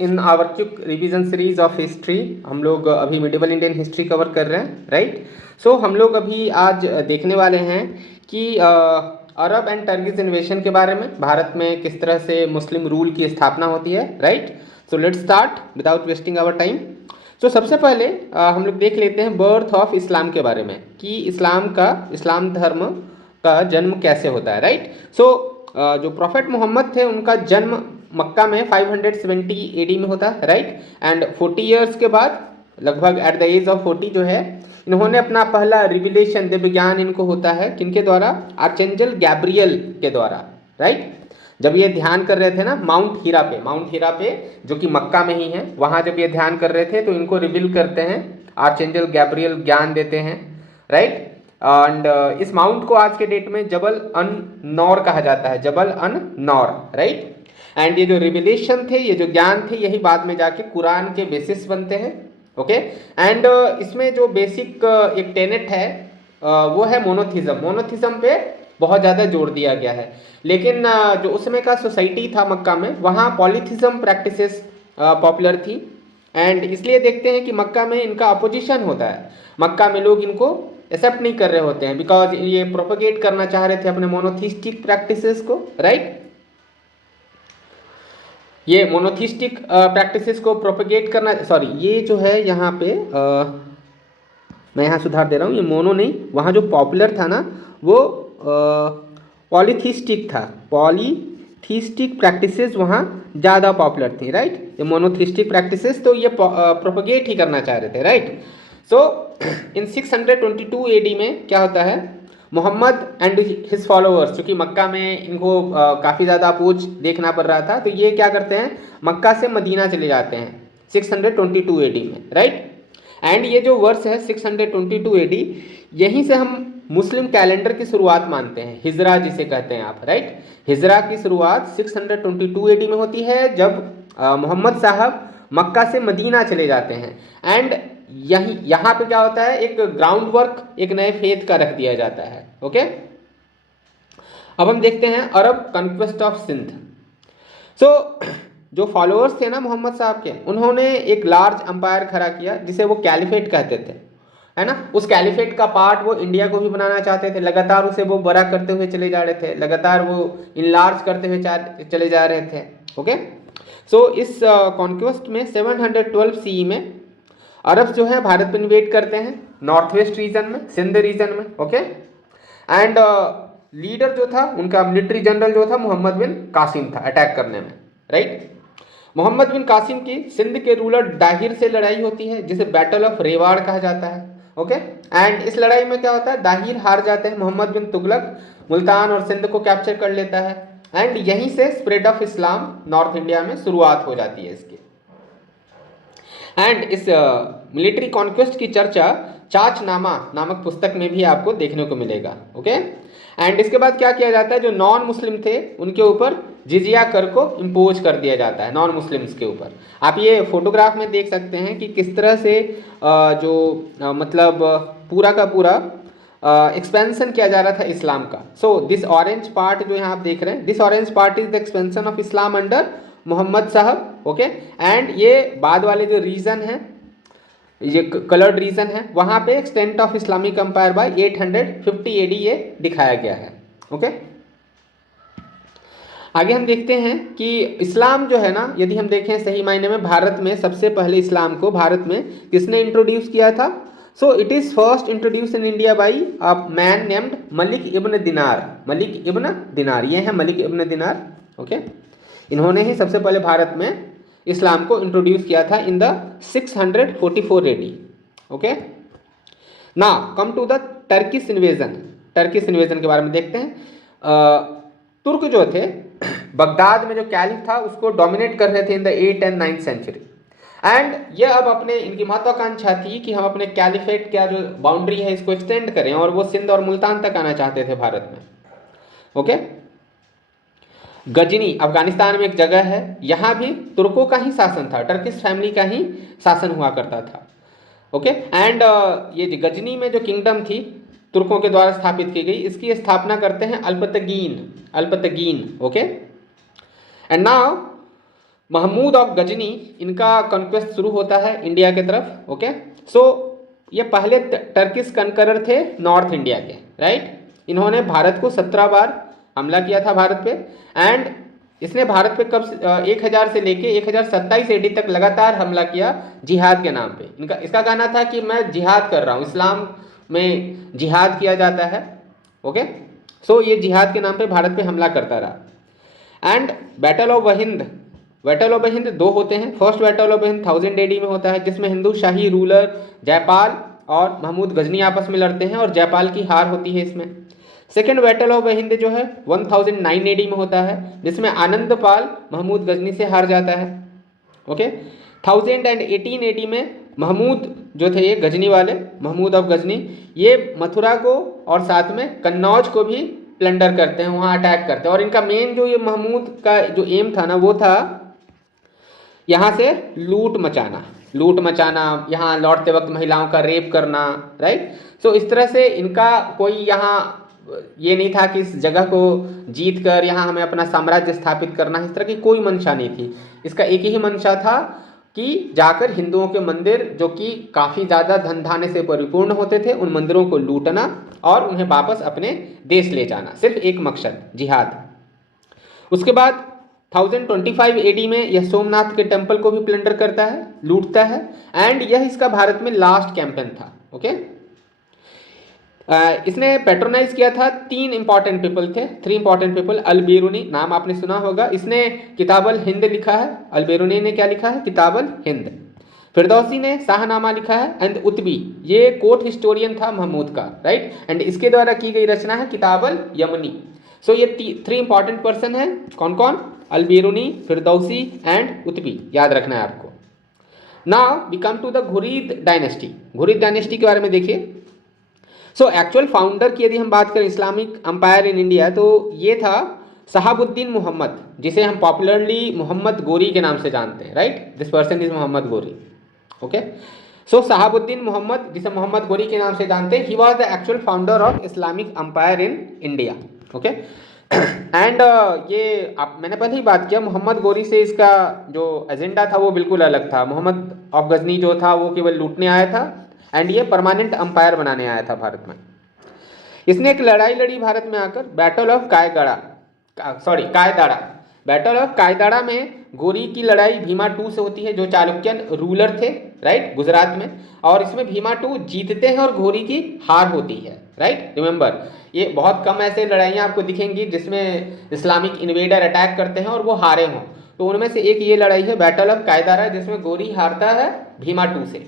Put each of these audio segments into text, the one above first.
In our quick revision series of history हम लोग अभी मिडिवल इंडियन हिस्ट्री कवर कर रहे हैं, राइट। सो हम लोग अभी आज देखने वाले हैं कि अरब एंड टर्किश इन्वेशन के बारे में, भारत में किस तरह से मुस्लिम रूल की स्थापना होती है, right. So let's start without wasting our time. So सबसे पहले हम लोग देख लेते हैं बर्थ ऑफ इस्लाम के बारे में कि इस्लाम धर्म का जन्म कैसे होता है, राइट। सो जो प्रॉफेट मोहम्मद थे उनका जन्म मक्का में 570 एडी में होता है, राइट। एंड 40 ईयर्स के बाद, लगभग एट द एज ऑफ 40 जो है, इन्होंने अपना पहला रिविलेशन, दिव्य ज्ञान इनको होता है किनके द्वारा? आर्चेंजल गैब्रियल के द्वारा, राइट। जब ये ध्यान कर रहे थे ना माउंट हीरा पे जो कि मक्का में ही है, वहां जब ये ध्यान कर रहे थे तो इनको रिवील करते हैं, आर्चेंजल गैब्रियल ज्ञान देते हैं, राइट। एंड इस माउंट को आज के डेट में जबल अन नौर कहा जाता है, जबल अन नौर, राइट। एंड ये जो रिविलेशन थे, ये जो ज्ञान थे, यही बाद में जाके कुरान के बेसिस बनते हैं, ओके। एंड इसमें जो बेसिक एक टेनेट है वो है मोनोथिज्म पे बहुत ज़्यादा जोर दिया गया है। लेकिन जो उस समय का सोसाइटी था मक्का में, वहाँ पॉलीथिज्म प्रैक्टिसेस पॉपुलर थी। एंड इसलिए देखते हैं कि मक्का में इनका अपोजिशन होता है, मक्का में लोग इनको एक्सेप्ट नहीं कर रहे होते हैं, बिकॉज ये प्रोपोगेट करना चाह रहे थे अपने मोनोथिस्टिक प्रैक्टिसेस को, राइट। ये मोनोथिस्टिक प्रैक्टिसेस को प्रोपोगेट करना, सॉरी ये जो है यहाँ पे मैं यहाँ सुधार दे रहा हूँ, ये मोनो नहीं, वहाँ जो पॉपुलर था ना वो पॉलीथिस्टिक था, पॉलीथिस्टिक प्रैक्टिसेस वहाँ ज़्यादा पॉपुलर थी, राइट। ये मोनोथिस्टिक प्रैक्टिसेस तो ये प्रोपोगेट ही करना चाह रहे थे, राइट। सो इन 622 एडी में क्या होता है, मोहम्मद एंड हिज फॉलोअर्स, चूँकि मक्का में इनको काफ़ी ज़्यादा अपोज देखना पड़ रहा था, तो ये क्या करते हैं, मक्का से मदीना चले जाते हैं 622 एडी में, राइट। एंड ये जो वर्ष है 622 एडी, यहीं से हम मुस्लिम कैलेंडर की शुरुआत मानते हैं, हिजरा जिसे कहते हैं आप, राइट। हिजरा की शुरुआत 622 एडी में होती है, जब मोहम्मद साहब मक्का से मदीना चले जाते हैं। एंड यहाँ पे क्या होता है, एक ग्राउंड वर्क एक नए फेथ का रख दिया जाता है, ओके। अब हम देखते हैं अरब कन्क्वेस्ट ऑफ सिंध। सो जो फॉलोअर्स थे ना मोहम्मद साहब के, उन्होंने एक लार्ज अंपायर खड़ा किया जिसे वो कैलिफेट कहते थे, है ना। उस कैलिफेट का पार्ट वो इंडिया को भी बनाना चाहते थे, लगातार उसे वो बड़ा करते हुए चले जा रहे थे, लगातार वो इनलार्ज करते हुए चले जा रहे थे, ओके। सो इस कॉन्क्वेस्ट में 712 सीई में अरब जो है भारत पर इन्वेट करते हैं, नॉर्थ वेस्ट रीजन में, सिंध रीजन में, ओके। एंड लीडर जो था उनका, मिलिट्री जनरल जो था, मोहम्मद बिन कासिम था अटैक करने में, राइट। मोहम्मद बिन कासिम की सिंध के रूलर दाहिर से लड़ाई होती है, जिसे बैटल ऑफ रेवाड़ कहा जाता है, ओके। एंड इस लड़ाई में क्या होता है, दाहिर हार जाते हैं, मोहम्मद बिन तुगलक मुल्तान और सिंध को कैप्चर कर लेता है। एंड यहीं से spread of Islam north India में शुरुआत हो जाती है इसकी। एंड इस मिलिट्री कॉन्क्वेस्ट की चर्चा चाचनामा नामक पुस्तक में भी आपको देखने को मिलेगा, ओके। एंड इसके बाद क्या किया जाता है, जो नॉन मुस्लिम थे उनके ऊपर जिजिया कर को इम्पोज कर दिया जाता है, नॉन मुस्लिम्स के ऊपर। आप ये फोटोग्राफ में देख सकते हैं कि किस तरह से मतलब पूरा का पूरा एक्सपेंशन किया जा रहा था इस्लाम का। सो दिस ऑरेंज पार्ट जो यहाँ आप देख रहे हैं, this orange part is the expansion of Islam under Mohammad साहब, ओके। एंड ये बाद वाले जो रीजन है, ये कलर्ड रीजन है, वहाँ पे extent of Islamic empire by 850 AD ये दिखाया गया है, ओके। आगे हम देखते हैं कि इस्लाम जो है ना, यदि हम देखें सही मायने में, भारत में सबसे पहले इस्लाम को भारत में किसने इंट्रोड्यूस किया था? So it is first introduce in India by a man named Malik Ibn Dinar, ये है मलिक इब्न दिनार, ओके। इन्होंने ही सबसे पहले भारत में इस्लाम को इंट्रोड्यूस किया था in the 644 AD, okay. Now come to the Turkish invasion के बारे में देखते हैं। तुर्क जो थे, बगदाद में जो कैलिफ था उसको डोमिनेट कर रहे थे in the 8th and 9th century. And ये अब अपने, इनकी महत्वाकांक्षा थी कि हम अपने कैलिफेट का जो बाउंड्री है इसको एक्सटेंड करें, और वो सिंध और मुल्तान तक आना चाहते थे भारत में, ओके। गजनी अफगानिस्तान में एक जगह है, यहाँ भी तुर्कों का ही शासन था, टर्किश फैमिली का ही शासन हुआ करता था, ओके। एंड ये गजनी में जो किंगडम थी तुर्कों के द्वारा स्थापित की गई, इसकी स्थापना करते हैं Alptigin, okay. And now Mahmud of Ghazni, इनका कॉन्क्वेस्ट शुरू होता है इंडिया के तरफ। ओके, सो ये पहले टर्किश कनकरर थे नॉर्थ इंडिया के, राइट। इन्होंने भारत को 17 बार हमला किया था भारत पे, एंड इसने भारत पे कब 1000 से लेके 1027 एडी तक लगातार हमला किया जिहाद के नाम पे। इनका इसका कहना था कि मैं जिहाद कर रहा हूँ, इस्लाम में जिहाद किया जाता है। ओके, सो ये जिहाद के नाम पे भारत पे हमला करता रहा। एंड बैटल ऑफ हिंद 2 होते हैं। First battle of Hind 1000 AD में होता है, जिसमें हिंदू शाही रूलर जयपाल और महमूद गजनी आपस में लड़ते हैं और जयपाल की हार होती है इसमें। सेकेंड बैटल ऑफ हिंद जो है 1009 एडी में होता है, जिसमें आनंदपाल महमूद गजनी से हार जाता है। ओके, 1018 एडी में महमूद जो थे, ये गजनी वाले महमूद ऑफ गजनी, ये मथुरा को और साथ में कन्नौज को भी प्लंडर करते हैं, वहाँ अटैक करते हैं। और इनका मेन जो ये महमूद का जो एम था ना, वो था यहाँ से लूट मचाना, यहाँ लौटते वक्त महिलाओं का रेप करना, राइट। सो इस तरह से इनका कोई यहाँ ये नहीं था कि इस जगह को जीत कर यहाँ हमें अपना साम्राज्य स्थापित करना है, इस तरह की कोई मंशा नहीं थी। इसका एक ही मंशा था कि जाकर हिंदुओं के मंदिर जो कि काफ़ी ज़्यादा धन धान्य से परिपूर्ण होते थे, उन मंदिरों को लूटना और उन्हें वापस अपने देश ले जाना, सिर्फ एक मकसद, जिहाद। उसके बाद 1025 एडी में यह सोमनाथ के टेम्पल को भी प्लंडर करता है, लूटता है, एंड यह इसका भारत में लास्ट कैंपेन था। ओके, इसने पेट्रोनाइज किया था 3 इंपॉर्टेंट पीपल थे, 3 इंपॉर्टेंट पीपल। अल-बेरूनी नाम आपने सुना होगा, इसने किताबुल हिंद लिखा है। अल-बेरूनी ने क्या लिखा है? किताबुल हिंद। फिरदौसी ने शाहनामा लिखा है, एंड उतबी ये कोर्ट हिस्टोरियन था महमूद का, राइट, एंड इसके द्वारा की गई रचना है किताबुल यमनी। सो ये 3 इंपॉर्टेंट पर्सन हैं, कौन कौन? अल-बेरूनी, फिरदौसी एंड उतबी, याद रखना है आपको। Now we come to the Ghurid dynasty. Ghurid dynasty के बारे में देखिए। सो एक्चुअल फाउंडर की यदि हम बात करें इस्लामिक अंपायर इन इंडिया, तो ये था शहाबुद्दीन मोहम्मद, जिसे हम पॉपुलरली मोहम्मद गोरी के नाम से जानते हैं, right. This person is Mohammad Ghori. Okay, सो शहाबुद्दीन मोहम्मद, जिसे मोहम्मद गोरी के नाम से जानते हैं, he was the actual founder of Islamic umpire in India. Okay, and ये आप मैंने पहले ही बात किया, मोहम्मद गोरी से इसका जो एजेंडा था वो बिल्कुल अलग था। मोहम्मद ऑफ गजनी जो था वो केवल लूटने आया था, एंड ये परमानेंट अंपायर बनाने आया था भारत में। इसने एक लड़ाई लड़ी भारत में आकर, बैटल ऑफ कायदाड़ा। बैटल ऑफ कायदाड़ा में गोरी की लड़ाई भीमा टू से होती है, जो चालुक्यन रूलर थे, राइट, गुजरात में। और इसमें भीमा टू जीतते हैं और घोरी की हार होती है, राइट। रिमेंबर, ये बहुत कम ऐसे लड़ाइयाँ आपको दिखेंगी जिसमें इस्लामिक इन्वेडर अटैक करते हैं और वो हारे हों, तो उनमें से एक ये लड़ाई है बैटल ऑफ कायदाड़ा, जिसमें गोरी हारता है भीमा टू से।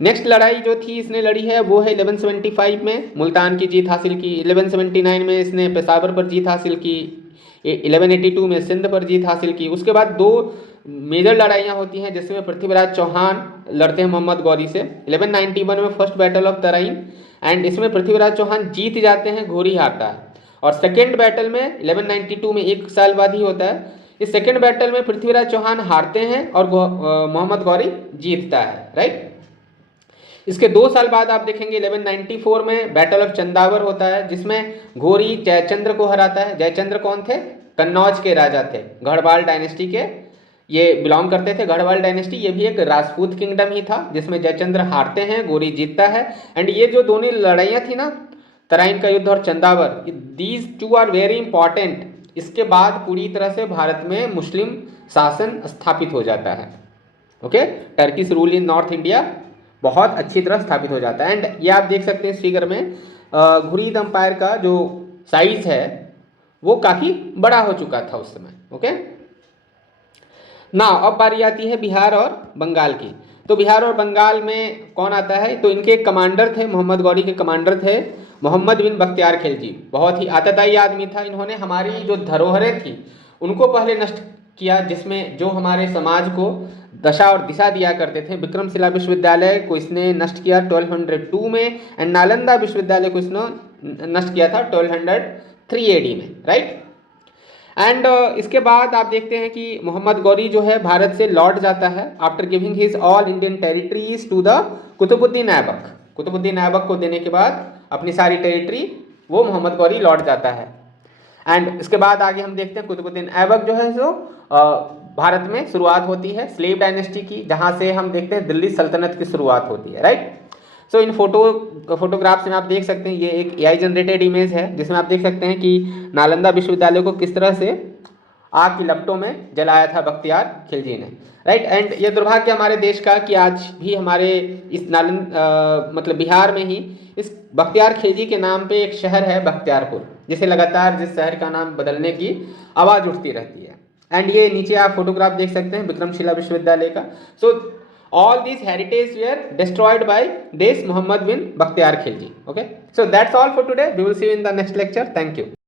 नेक्स्ट लड़ाई जो थी इसने लड़ी है वो है 1175 में मुल्तान की जीत हासिल की, 1179 में इसने पेशावर पर जीत हासिल की, 1182 में सिंध पर जीत हासिल की। उसके बाद 2 मेजर लड़ाइयाँ होती हैं जिसमें पृथ्वीराज चौहान लड़ते हैं मोहम्मद गौरी से। 1191 में first battle of Tarain, and इसमें पृथ्वीराज चौहान जीत जाते हैं, घोरी हारता है। और सेकेंड बैटल में 1192 में 1 साल बाद ही होता है। इस सेकेंड बैटल में पृथ्वीराज चौहान हारते हैं और मोहम्मद गौरी जीतता है, राइट। इसके 2 साल बाद आप देखेंगे 1194 में बैटल ऑफ चंदावर होता है, जिसमें घोरी जयचंद्र को हराता है। जयचंद्र कौन थे? कन्नौज के राजा थे, गढ़वाल डायनेस्टी के ये बिलोंग करते थे। गढ़वाल डायनेस्टी ये भी एक राजपूत किंगडम ही था, जिसमें जयचंद्र हारते हैं, गोरी जीतता है। एंड ये जो दोनों लड़ाइयाँ थी ना, तराइन का युद्ध और Chandawar, these 2 are very important. इसके बाद पूरी तरह से भारत में मुस्लिम शासन स्थापित हो जाता है। Okay, Turkish rule in north India बहुत अच्छी तरह स्थापित हो जाता है। एंड ये आप देख सकते हैं इस फिगर में, घुरीद अंपायर का जो साइज है वो काफ़ी बड़ा हो चुका था उस समय। ओके, ना अब बारी आती है बिहार और बंगाल की। तो बिहार और बंगाल में कौन आता है? तो इनके कमांडर थे, मोहम्मद गौरी के कमांडर थे मोहम्मद बिन बख्तियार खिलजी। बहुत ही आतताई आदमी था। इन्होंने हमारी जो धरोहरें थी उनको पहले नष्ट किया, जिसमें जो हमारे समाज को दशा और दिशा दिया करते थे। विक्रमशिला विश्वविद्यालय को इसने नष्ट किया 1202 में, एंड नालंदा विश्वविद्यालय को इसने नष्ट किया था 1203 एडी में, राइट। एंड इसके बाद आप देखते हैं कि मोहम्मद गौरी जो है भारत से लौट जाता है after giving his all Indian territories to the Qutbuddin Aibak. Qutbuddin Aibak को देने के बाद अपनी सारी टेरिटरी वो मोहम्मद गौरी लौट जाता है। एंड इसके बाद आगे हम देखते हैं कुतुबुद्दीन ऐबक जो है जो भारत में शुरुआत होती है स्लेव डायनेस्टी की, जहाँ से हम देखते हैं दिल्ली सल्तनत की शुरुआत होती है, राइट। सो इन फोटोग्राफ्स में आप देख सकते हैं, ये एक AI जनरेटेड इमेज है जिसमें आप देख सकते हैं कि नालंदा विश्वविद्यालय को किस तरह से आग की लपटों में जलाया था बख्तियार खिलजी ने, राइट। एंड ये दुर्भाग्य हमारे देश का कि आज भी हमारे इस मतलब बिहार में ही इस बख्तियार खिलजी के नाम पे एक शहर है बख्तियारपुर, जिसे लगातार जिस शहर का नाम बदलने की आवाज़ उठती रहती है। एंड ये नीचे आप फोटोग्राफ देख सकते हैं विक्रमशिला विश्वविद्यालय का। सो all these heritage were destroyed by this Muhammad bin Bakhtiar Khilji. Okay, so that's all for today. We will see you in the next lecture. Thank you.